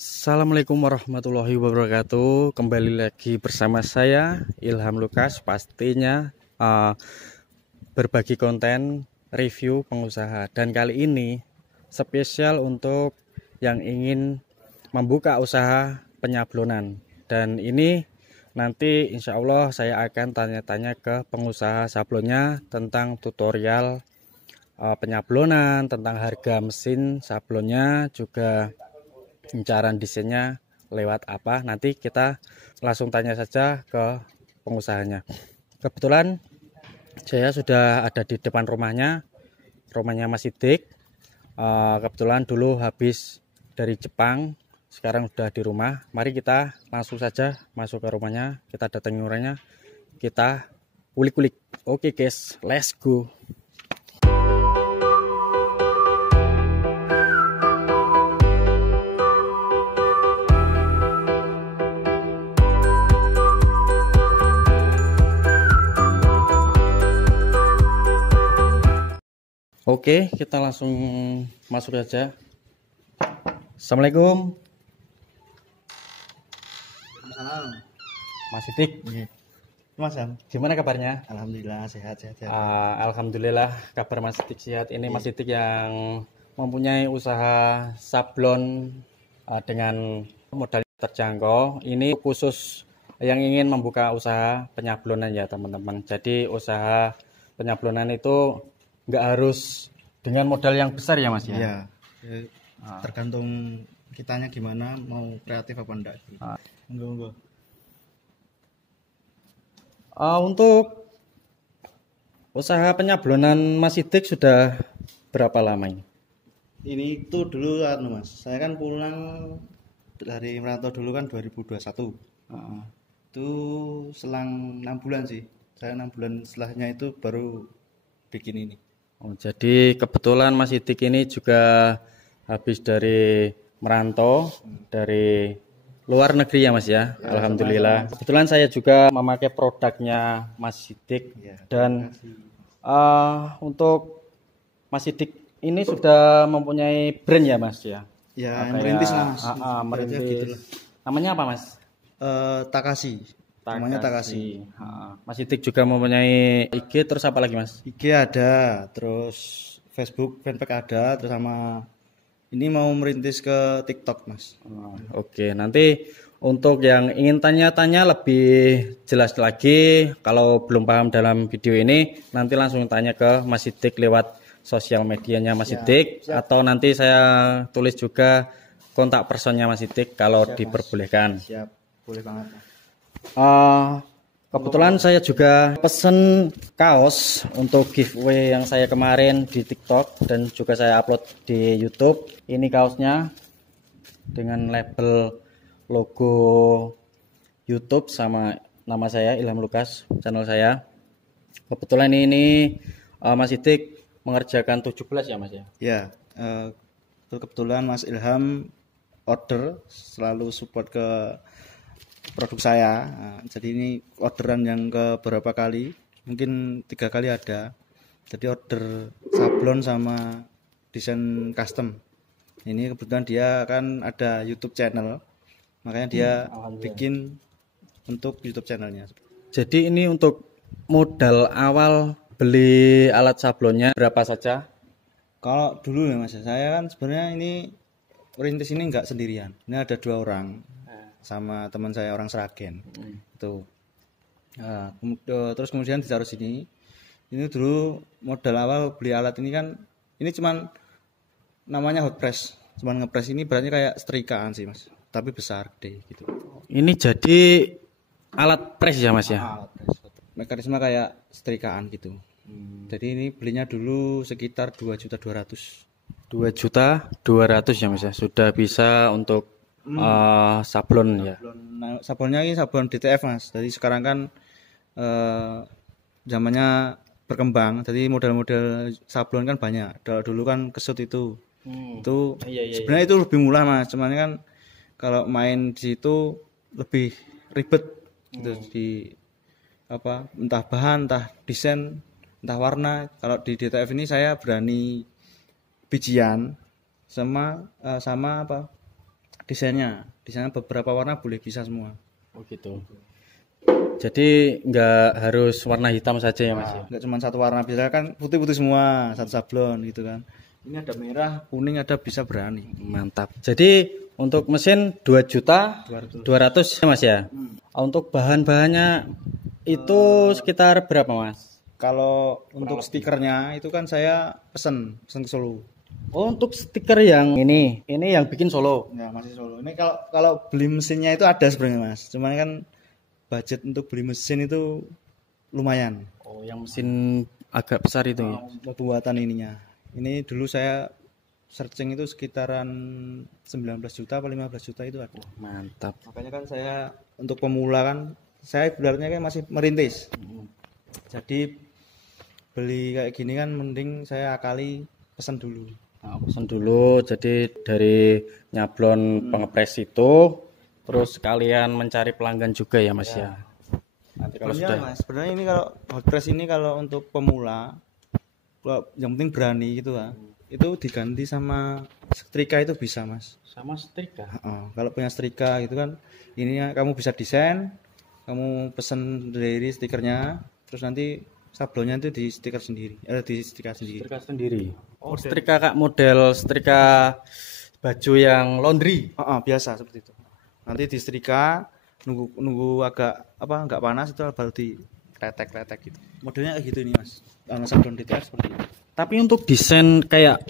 Assalamualaikum warahmatullahi wabarakatuh. Kembali lagi bersama saya Ilham Lukas. Pastinya berbagi konten review pengusaha. Dan kali ini spesial untuk yang ingin membuka usaha penyablonan. Dan ini nanti insya Allah saya akan tanya-tanya ke pengusaha sablonnya tentang tutorial penyablonan, tentang harga mesin sablonnya, juga incaran desainnya lewat apa. Nanti kita langsung tanya saja ke pengusahanya. Kebetulan saya sudah ada di depan rumahnya Mas Sidik. Kebetulan dulu habis dari Jepang, sekarang sudah di rumah. Mari kita langsung saja masuk ke rumahnya, kita datangi orangnya, kita ulik-ulik. Oke guys, let's go. Oke, kita langsung masuk saja. Assalamualaikum. Salam. Mas Sidik. Mas Sam, Gimana kabarnya? alhamdulillah sehat. Alhamdulillah kabar Mas Sidik sehat. Ini Mas Sidik yang mempunyai usaha sablon dengan modal terjangkau. Ini khusus yang ingin membuka usaha penyablonan ya teman-teman. Jadi usaha penyablonan itu nggak harus dengan modal yang besar ya Mas ya? Iya. Tergantung kitanya gimana, mau kreatif apa enggak. Monggo. Untuk usaha penyablonan Mas Sidik sudah berapa lama ini? Ini tuh dulu Mas. Saya kan pulang dari merantau dulu kan 2021. Itu selang 6 bulan sih. Saya 6 bulan setelahnya itu baru bikin ini. Oh, jadi kebetulan Mas Sidik ini juga habis dari merantau dari luar negeri ya Mas ya. Alhamdulillah. Kebetulan saya juga memakai produknya Mas Sidik dan untuk Mas Sidik ini sudah mempunyai brand ya Mas ya. Ya, merintis Mas. Merintis. Gitu. Namanya apa Mas? Takashi. Namanya Takashi. Mas Sidik juga mempunyai IG, terus apa lagi Mas? IG ada, terus Facebook fanpage ada, terus sama ini mau merintis ke TikTok Mas. Oke, nanti untuk yang ingin tanya-tanya lebih jelas lagi, kalau belum paham dalam video ini, nanti langsung tanya ke Mas Sidik lewat sosial medianya Mas Sidik, atau nanti saya tulis juga kontak personnya Mas Sidik kalau diperbolehkan. Siap, boleh banget Mas. Kebetulan saya juga pesen kaos untuk giveaway yang saya kemarin di TikTok dan juga saya upload di YouTube. Ini kaosnya dengan label logo YouTube sama nama saya Ilham Lukas, channel saya. Kebetulan ini Mas Sidik mengerjakan 17 ya Mas ya? Ya, kebetulan Mas Ilham order selalu support ke produk saya. Jadi ini orderan yang ke berapa kali, mungkin 3 kali ada. Jadi order sablon sama desain custom. Ini kebetulan dia kan ada YouTube channel, makanya dia bikin untuk YouTube channelnya. Jadi ini untuk modal awal beli alat sablonnya berapa saja? Kalau dulu ya Mas, saya kan sebenarnya ini rintis ini nggak sendirian. Ini ada 2 orang. Sama teman saya orang Sragen itu. Terus kemudian ditaruh sini. Ini dulu modal awal beli alat ini kan, ini cuman namanya hot press, cuman ngepres. Ini berarti kayak setrikaan sih Mas, tapi besar gede gitu. Ini jadi alat press ya Mas ya? Alat press. Mekanisme kayak setrikaan gitu. Jadi ini belinya dulu sekitar 2.200.000. 2.200.000 ya Mas ya. Sudah bisa untuk sablon ya. Sablonnya ini sablon DTF Mas. Jadi sekarang kan zamannya berkembang. Jadi model-model sablon kan banyak. Dulu kan kesut itu. Itu sebenarnya itu lebih murah Mas. Cuman kan kalau main di situ lebih ribet gitu, di apa, entah bahan, entah desain, entah warna. Kalau di DTF ini saya berani bijian sama apa, desainnya beberapa warna boleh bisa semua. Oh gitu. Jadi nggak harus warna hitam saja ya Mas ya? Nggak cuma satu warna, biasanya kan putih-putih semua satu sablon gitu kan. Ini ada merah, kuning, ada, bisa berani. Mantap. Jadi untuk mesin 2.200.000 ya Mas ya? Untuk bahan-bahannya itu sekitar berapa Mas? Kalau untuk stikernya itu kan saya pesen ke Solo. Oh, untuk stiker yang ini yang bikin Solo. Ya, masih Solo. Ini kalau beli mesinnya itu ada sebenarnya Mas. Cuman kan budget untuk beli mesin itu lumayan. Oh, yang mesin agak besar itu ya. Pembuatan ininya. Ini dulu saya searching itu sekitaran 19 juta atau 15 juta itu ada. Mantap. Makanya kan saya untuk pemula kan saya sebenarnya kan masih merintis. Jadi beli kayak gini kan mending saya akali pesan dulu. Nah, pesan dulu, jadi dari nyablon pengepres itu, terus kalian mencari pelanggan juga ya Mas ya. Nanti kalau sudah, Mas, sebenarnya ini kalau hot press ini kalau untuk pemula, yang penting berani gitu lah. Itu diganti sama setrika itu bisa Mas. sama setrika. Kalau punya setrika gitu kan, ini kamu bisa desain, kamu pesen dari stikernya, terus nanti sablonnya itu di stiker sendiri, di setrika sendiri. Setrika sendiri. Oh, setrika Kak, model setrika baju yang laundry. Biasa seperti itu. Nanti di setrika nunggu agak nggak panas itu baru di kletek gitu. Modelnya kayak gitu ini Mas. Sablon DTF seperti itu. Tapi untuk desain kayak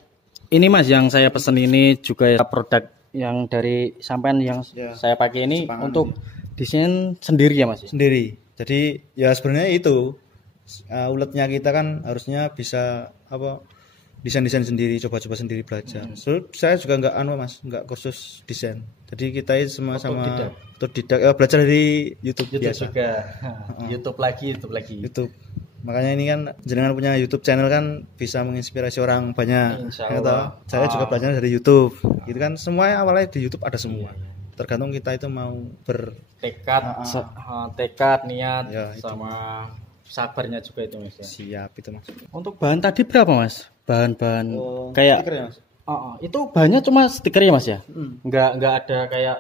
ini Mas yang saya pesen ini juga ya produk yang dari sampean yang saya pakai ini Sepangan untuk desain sendiri ya Mas? Sendiri. Jadi ya sebenarnya itu uletnya kita kan harusnya bisa desain sendiri, coba-coba sendiri belajar. So, saya juga nggak kursus desain. Jadi kita sama-sama otodidak belajar dari YouTube biasa. Juga. YouTube lagi. Makanya ini kan jenengan punya YouTube channel kan bisa menginspirasi orang banyak. Saya juga belajar dari YouTube. Gitu kan semua awalnya di YouTube ada semua. Tergantung kita itu mau tekad, niat sama sabarnya juga itu Mas ya. Siap itu Mas. Untuk bahan tadi berapa Mas? Bahan-bahan kayak stiker ya, Mas? Itu bahannya cuma stiker ya Mas ya? Enggak ada kayak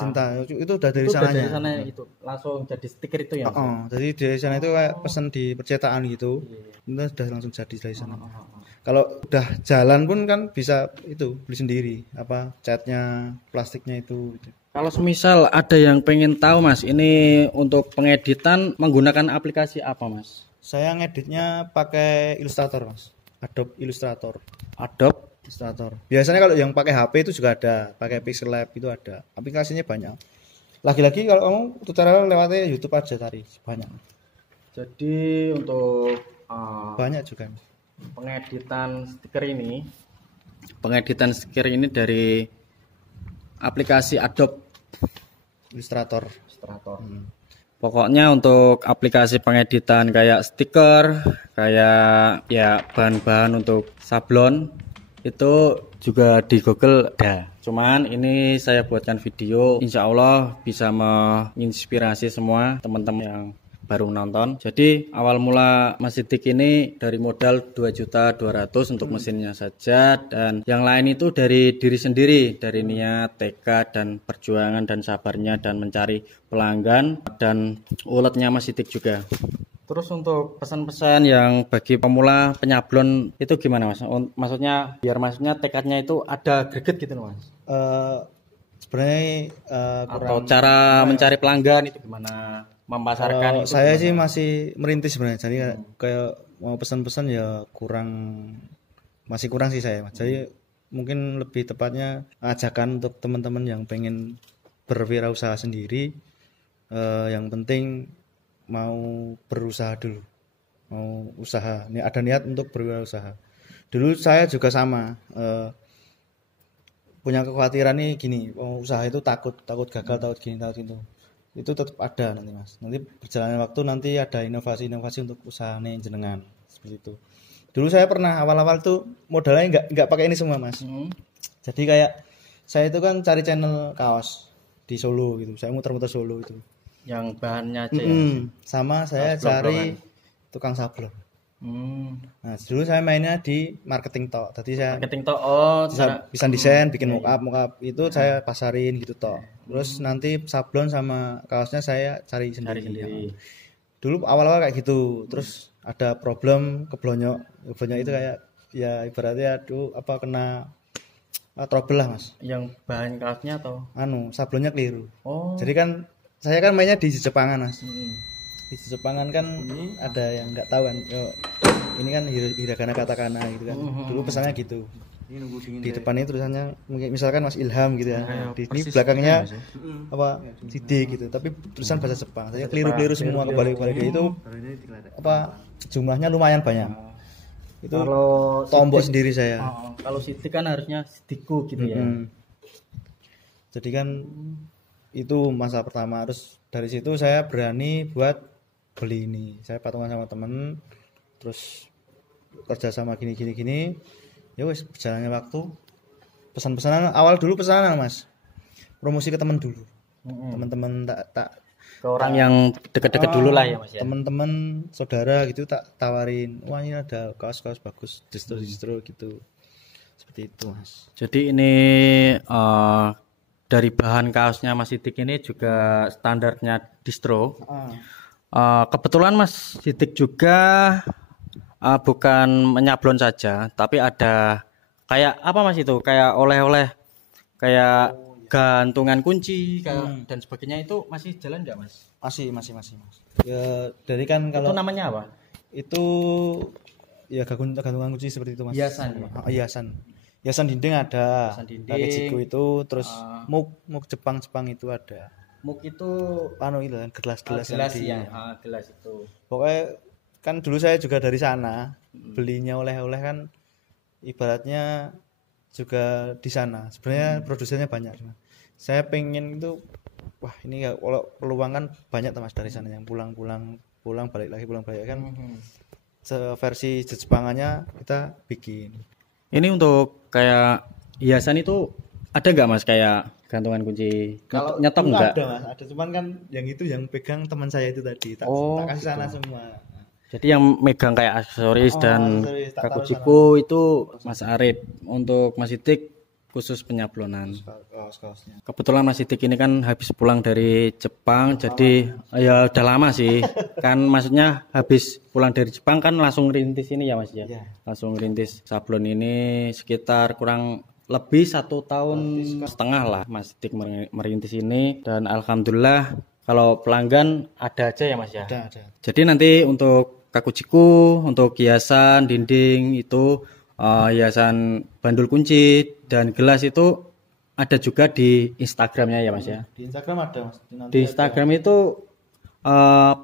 cinta. Itu udah dari sananya. Dari sana itu langsung jadi stiker itu ya Mas? Jadi dari sana itu kayak pesan di percetakan gitu. Itu udah langsung jadi dari sana. Kalau udah jalan pun kan bisa itu beli sendiri catnya, plastiknya itu gitu. Kalau semisal ada yang pengen tahu Mas, ini untuk pengeditan menggunakan aplikasi apa Mas? Saya ngeditnya pakai Illustrator Mas. Adobe Illustrator. Biasanya kalau yang pakai HP itu juga ada, pakai Pixel Lab itu ada. Aplikasinya banyak. Lagi-lagi kalau kamu tutorial lewatnya YouTube aja cari, banyak. Jadi untuk banyak juga. Pengeditan stiker ini dari aplikasi Adobe Illustrator. Pokoknya untuk aplikasi pengeditan kayak stiker, kayak ya bahan-bahan untuk sablon itu juga di Google ada. Cuman ini saya buatkan video, insya Allah bisa menginspirasi semua teman-teman yang baru nonton. Jadi awal mula Mas Sidik ini dari modal 2.200.000 untuk mesinnya saja, dan yang lain itu dari diri sendiri, dari niat, tekad dan perjuangan dan sabarnya dan mencari pelanggan dan uletnya Mas Sidik juga. Terus untuk pesan-pesan yang bagi pemula penyablon itu gimana Mas? Maksudnya biar tekadnya itu ada greget gitu loh Mas. Sebenarnya atau cara mencari pelanggan itu gimana? Memasarkan itu saya sih masih merintis sebenarnya, jadi kayak mau pesan-pesan ya masih kurang sih saya. Jadi mungkin lebih tepatnya ajakan untuk teman-teman yang pengen berwirausaha sendiri, yang penting mau berusaha dulu, mau usaha, ada niat untuk berwirausaha. Dulu saya juga sama, punya kekhawatiran nih gini, usaha itu takut gagal, takut gini, takut itu. Itu tetap ada nanti Mas. Nanti berjalannya waktu nanti ada inovasi untuk usaha jenengan seperti itu. Dulu saya pernah awal-awal tuh modalnya nggak pakai ini semua Mas. Jadi kayak saya itu kan cari channel kaos di Solo gitu. Saya muter-muter Solo itu. Yang bahannya aja. Sama saya cari tukang sablon. Nah, dulu saya mainnya di marketing tok. Tadi saya Marketing toh bisa desain, bikin mock up itu saya pasarin gitu toh. Terus nanti sablon sama kaosnya saya cari cari sendiri. sendiri. Dulu awal-awal kayak gitu. Terus ada problem keblonyok itu kayak ya ibaratnya aduh apa kena trouble lah Mas. Yang bahan kaosnya atau Sablonnya keliru. oh Jadi kan saya kan mainnya di Jepangan Mas. mm. Di Jepangan kan ada yang nggak tahu kan. Ini kan hiragana katakana gitu kan. Dulu pesannya gitu. Di depan ini tulisannya mungkin misalkan Mas Ilham gitu ya. Di ini belakangnya apa Sidik gitu. Tapi tulisan bahasa Jepang. Saya keliru-keliru semua kebalik-balik itu apa jumlahnya lumayan banyak. Itu Kalau tombol sendiri saya. kalau Sidik kan harusnya Sidikku gitu ya. Jadi kan itu masa pertama. Terus dari situ saya berani buat beli ini. Saya patungan sama temen, terus kerja sama gini. Ya wes berjalannya waktu. Pesan-pesanan awal dulu pesanan Mas. Promosi ke temen dulu. Teman-teman tak Ke orang yang deket-deket dulu lah ya Mas ya. Teman-teman saudara gitu tak tawarin, wah ini ada kaos-kaos bagus, distro gitu. Seperti itu Mas. Jadi ini dari bahan kaosnya Mas Sidik ini juga standarnya distro. Kebetulan Mas Sidik juga bukan menyablon saja, tapi ada kayak apa Mas itu? Kayak oleh-oleh, kayak gantungan kunci dan sebagainya itu masih jalan nggak Mas? Masih Mas. Ya dari kan kalau Itu namanya apa? Itu ya gantungan kunci seperti itu Mas. Hiasan ya? Hiasan dinding ada. Hiasan dinding. Takejiku itu terus muk Jepang itu ada. Muk itu Itu kan gelas-gelas gelas ya, gelas itu. Pokoknya kan dulu saya juga dari sana belinya oleh-oleh kan ibaratnya juga di sana. Sebenarnya produsennya banyak. Saya pengen itu wah ini kalau peluang kan banyak Mas dari sana yang pulang balik lagi kan. Versi Jepangannya kita bikin. Ini untuk kayak hiasan itu ada nggak Mas kayak gantungan kunci? Kalau nyetok enggak? Ada Mas, ada cuman kan yang itu yang pegang teman saya itu tadi. Tak kasih sana semua. Jadi yang megang kayak aksesoris dan kakuciku itu Mas Arif. Untuk Mas Sidik khusus penyablonan. Kebetulan Mas Sidik ini kan habis pulang dari Jepang, jadi ya udah lama sih. Kan maksudnya habis pulang dari Jepang kan langsung rintis ini ya Mas ya. Langsung rintis sablon ini sekitar kurang lebih 1 tahun setengah lah Mas Sidik merintis ini, dan alhamdulillah kalau pelanggan ada aja ya Mas ya. Ada. Jadi nanti untuk kakuciku, untuk hiasan dinding itu hiasan bandul kunci dan gelas itu ada juga di Instagramnya ya Mas ya. Di Instagram ada Mas. Di Instagram itu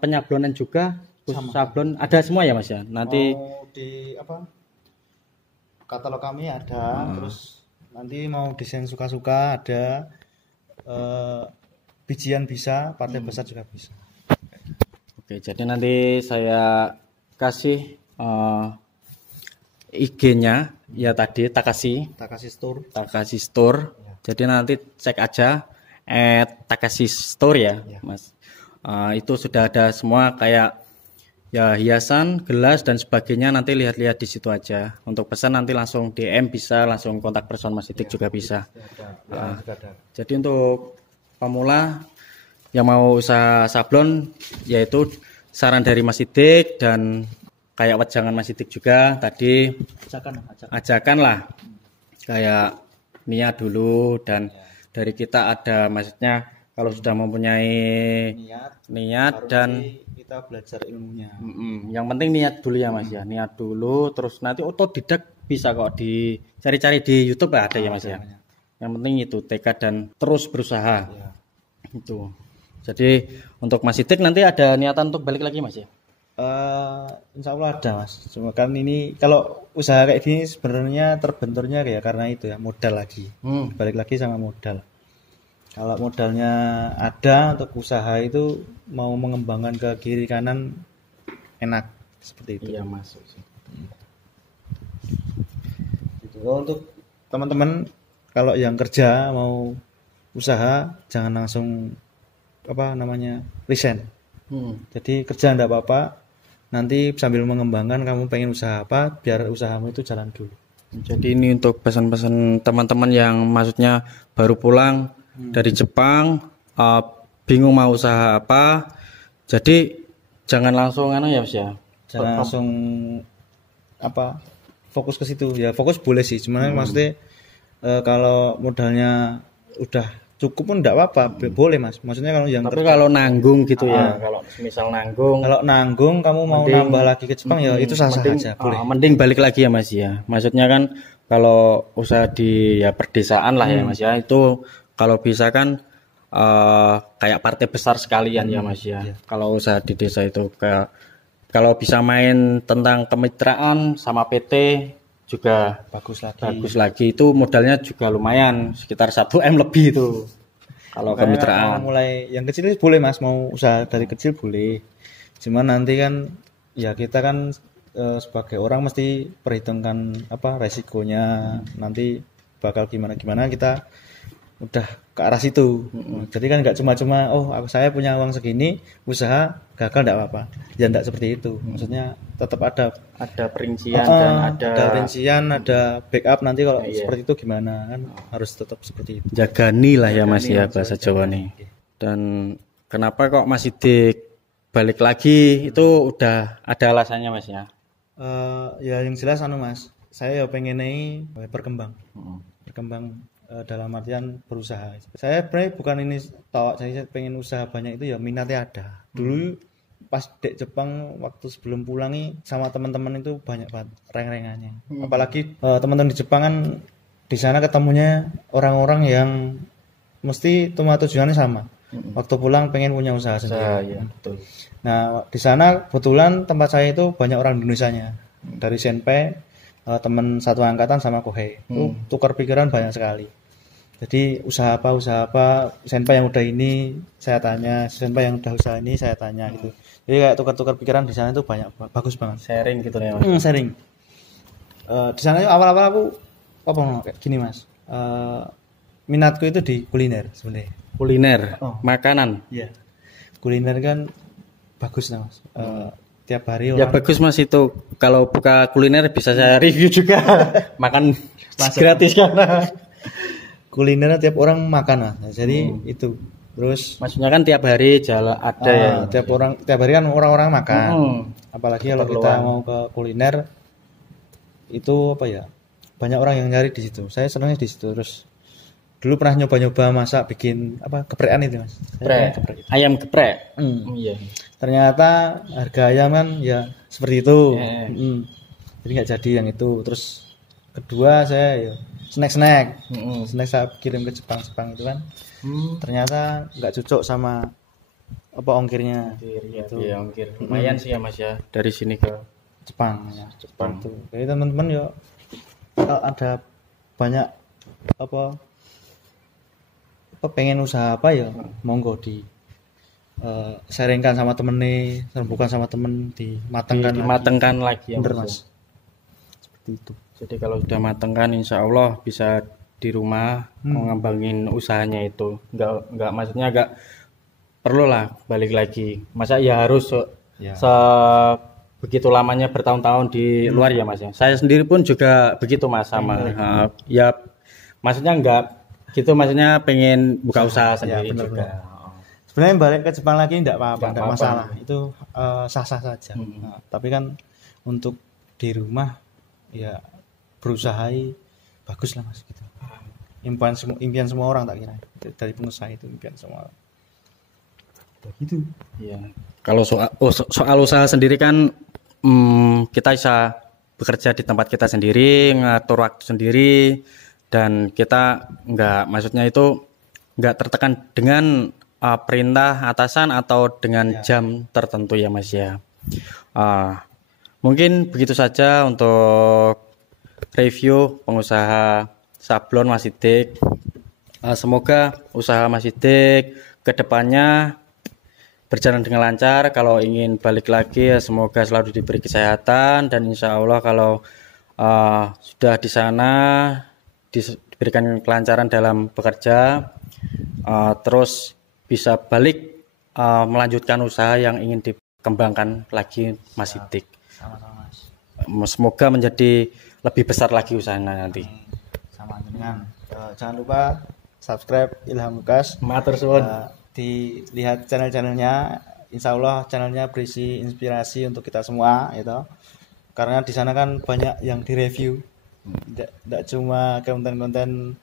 penyablonan juga, khusus sablon ada semua ya Mas ya. Nanti di apa? Katalog kami ada, terus nanti mau desain suka-suka ada, bijian bisa, partai besar juga bisa. Oke, jadi nanti saya kasih IG-nya ya tadi Takashi Store. Ya. Jadi nanti cek aja Takashi Store ya. Mas. Itu sudah ada semua kayak ya hiasan, gelas dan sebagainya, nanti lihat-lihat di situ aja. Untuk pesan nanti langsung DM bisa, langsung kontak person Mas Sidik juga bisa. Jadi untuk pemula yang mau usaha sablon, yaitu saran dari Mas Sidik dan kayak wejangan Mas Sidik juga tadi, ajakan lah kayak niat dulu, dan dari kita ada, maksudnya kalau sudah mempunyai niat dan kita belajar ilmunya. Yang penting niat dulu ya Mas ya, niat dulu, terus nanti otodidak bisa kok, dicari-cari di YouTube ada ya Mas ya. Yang penting itu tekad dan terus berusaha. Itu. Jadi untuk Mas Sidik nanti ada niatan untuk balik lagi Mas ya? Insya Allah ada Mas. Cuma kan ini kalau usaha kayak gini sebenarnya terbenturnya kayak karena itu ya, modal lagi. Balik lagi sama modal. Kalau modalnya ada untuk usaha itu mau mengembangkan ke kiri kanan enak seperti itu. Iya masuk sih. Gitu. Untuk teman-teman kalau yang kerja mau usaha jangan langsung resign. Jadi kerja enggak apa-apa, nanti sambil mengembangkan kamu pengen usaha apa, biar usahamu itu jalan dulu. Jadi ini untuk pesan-pesan teman-teman yang maksudnya baru pulang dari Jepang, bingung mau usaha apa. Jadi jangan langsung ya Mas ya. Jangan langsung fokus ke situ. Ya fokus boleh sih, cuman maksudnya kalau modalnya udah cukup pun enggak apa-apa, boleh Mas. Maksudnya kalau yang tapi kalau nanggung gitu ya, kalau misal nanggung. Kalau nanggung kamu mau nambah lagi ke Jepang ya itu sah-sah aja, boleh. Mending balik lagi ya Mas ya. Maksudnya kan kalau usaha di ya perdesaan lah ya Mas ya, itu kalau bisa kan kayak partai besar sekalian ya Mas ya. Kalau usaha di desa itu kalau bisa main tentang kemitraan sama PT juga bagus lagi itu modalnya juga lumayan sekitar 1 M lebih itu kalau kemitraan. Mulai yang kecil boleh Mas, mau usaha dari kecil boleh, cuman nanti kan ya kita kan sebagai orang mesti perhitungkan resikonya, nanti bakal gimana kita udah ke arah situ. Jadi kan nggak cuma-cuma saya punya uang segini usaha gagal enggak apa-apa, ya enggak seperti itu. Maksudnya tetap ada perincian dan ada rincian, ada backup nanti kalau seperti itu gimana, kan harus tetap seperti itu. Jagani lah ya Mas ya, bahasa Jawa nih. Dan kenapa kok Mas Sidik balik lagi itu udah ada alasannya Mas ya? Ya yang jelas Mas, saya pengen berkembang dalam artian berusaha. Saya sebenarnya bukan ini saya pengen usaha banyak, itu ya minatnya ada. Dulu pas di Jepang waktu sebelum pulang sama teman-teman itu banyak banget reng-rengannya. Apalagi teman-teman di Jepang kan di sana ketemunya orang-orang yang mesti tujuannya sama. Waktu pulang pengen punya usaha sendiri. Ya, betul. Nah, di sana kebetulan tempat saya itu banyak orang Indonesianya. Dari Senpai, teman satu angkatan sama Kohei. Itu tukar pikiran banyak sekali. Jadi usaha apa senpai yang udah ini saya tanya, senpai yang udah usaha ini saya tanya gitu. Jadi kayak tukar-tukar pikiran di sana itu banyak, bagus banget. Sharing gitu ya Mas. Sharing. Di sana awal-awal aku kayak gini Mas. Minatku itu di kuliner sebenarnya. Kuliner, makanan. Iya. Kuliner kan bagus Mas. Tiap hari ya bagus Mas, itu kalau buka kuliner bisa saya review juga. Makan gratis kan. Kuliner tiap orang makan Mas. Jadi itu. Terus maksudnya kan tiap hari jalan ada ya. Tiap hari kan orang-orang makan. Apalagi kalau kita mau ke kuliner itu banyak orang yang nyari di situ. Saya senangnya di situ. Terus dulu pernah nyoba-nyoba masak bikin geprekan itu Mas. Geprek. Ayam geprek. Iya. Ternyata harga ayam kan ya seperti itu. Jadi nggak jadi yang itu. Terus kedua saya snack saya kirim ke Jepang itu kan. Ternyata nggak cocok sama ongkirnya. Iya, ongkir. Lumayan sih ya Mas ya, dari sini ke Jepang tuh. Jadi teman-teman ada banyak pengen usaha monggo di sharingkan sama temen bukan sama temen, dimatengkan lagi ya Mas. Seperti itu. Jadi kalau sudah mateng kan insya Allah bisa di rumah mengembangin usahanya itu. Enggak maksudnya enggak perlu lah balik lagi. Masa ya harus begitu lamanya bertahun-tahun di luar ya Mas ya. Saya sendiri pun juga begitu Mas sama. Ya maksudnya enggak gitu, maksudnya pengen buka usaha sendiri juga. Sebenarnya balik ke Jepang lagi enggak apa-apa, enggak masalah. Itu sah-sah saja. Tapi kan untuk di rumah ya berusaha bagus lah Mas gitu. Impian semua orang tak kira. Dari pengusaha itu impian semua orang. Gitu. Iya. Kalau soal usaha sendiri kan kita bisa bekerja di tempat kita sendiri, ngatur waktu sendiri, dan kita maksudnya itu enggak tertekan dengan perintah atasan atau dengan jam tertentu ya Mas ya. Mungkin begitu saja untuk review pengusaha sablon Mas Sidik. Semoga usaha Mas Sidik kedepannya berjalan dengan lancar. Kalau ingin balik lagi semoga selalu diberi kesehatan, dan insya Allah kalau sudah di sana diberikan kelancaran dalam bekerja, terus bisa balik melanjutkan usaha yang ingin kembangkan lagi Mas Sidik. Sama-sama Mas. Semoga menjadi lebih besar lagi usahanya nanti. Sama dengan jangan lupa subscribe Ilham Lukas. Matur suwun. Dilihat channel-channelnya, insya Allah channelnya berisi inspirasi untuk kita semua gitu. Karena di sana kan banyak yang direview, tidak cuma konten-konten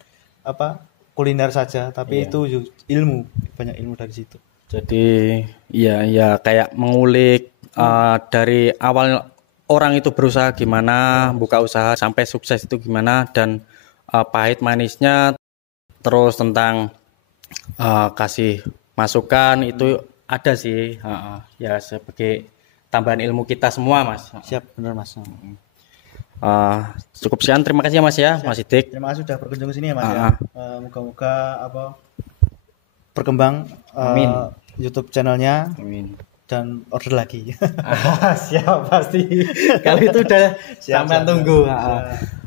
kuliner saja, tapi itu ilmu, banyak ilmu dari situ. Jadi ya kayak mengulik dari awal orang itu berusaha gimana, buka usaha sampai sukses itu gimana, dan pahit manisnya, terus tentang kasih masukan itu ada sih, ya sebagai tambahan ilmu kita semua Mas. Siap, benar Mas. Cukup sekian, terima kasih ya Mas ya. Mas Sidik. Terima kasih sudah berkunjung ke sini ya Mas ya. Moga-moga berkembang YouTube channelnya. Amin. Dan order lagi. Siap, pasti. Kalau itu udah sampai tunggu.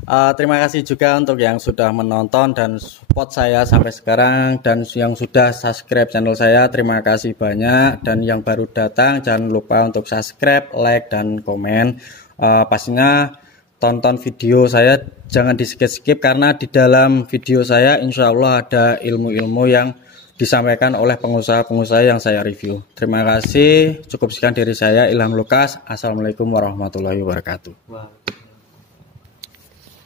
Terima kasih juga untuk yang sudah menonton dan support saya sampai sekarang, dan yang sudah subscribe channel saya, terima kasih banyak. Dan yang baru datang jangan lupa untuk subscribe, like, dan komen. Pastinya tonton video saya, jangan di skip-skip, karena di dalam video saya insya Allah ada ilmu-ilmu yang disampaikan oleh pengusaha-pengusaha yang saya review. Terima kasih. Cukup sekian dari saya, Ilham Lukas. Assalamualaikum warahmatullahi wabarakatuh.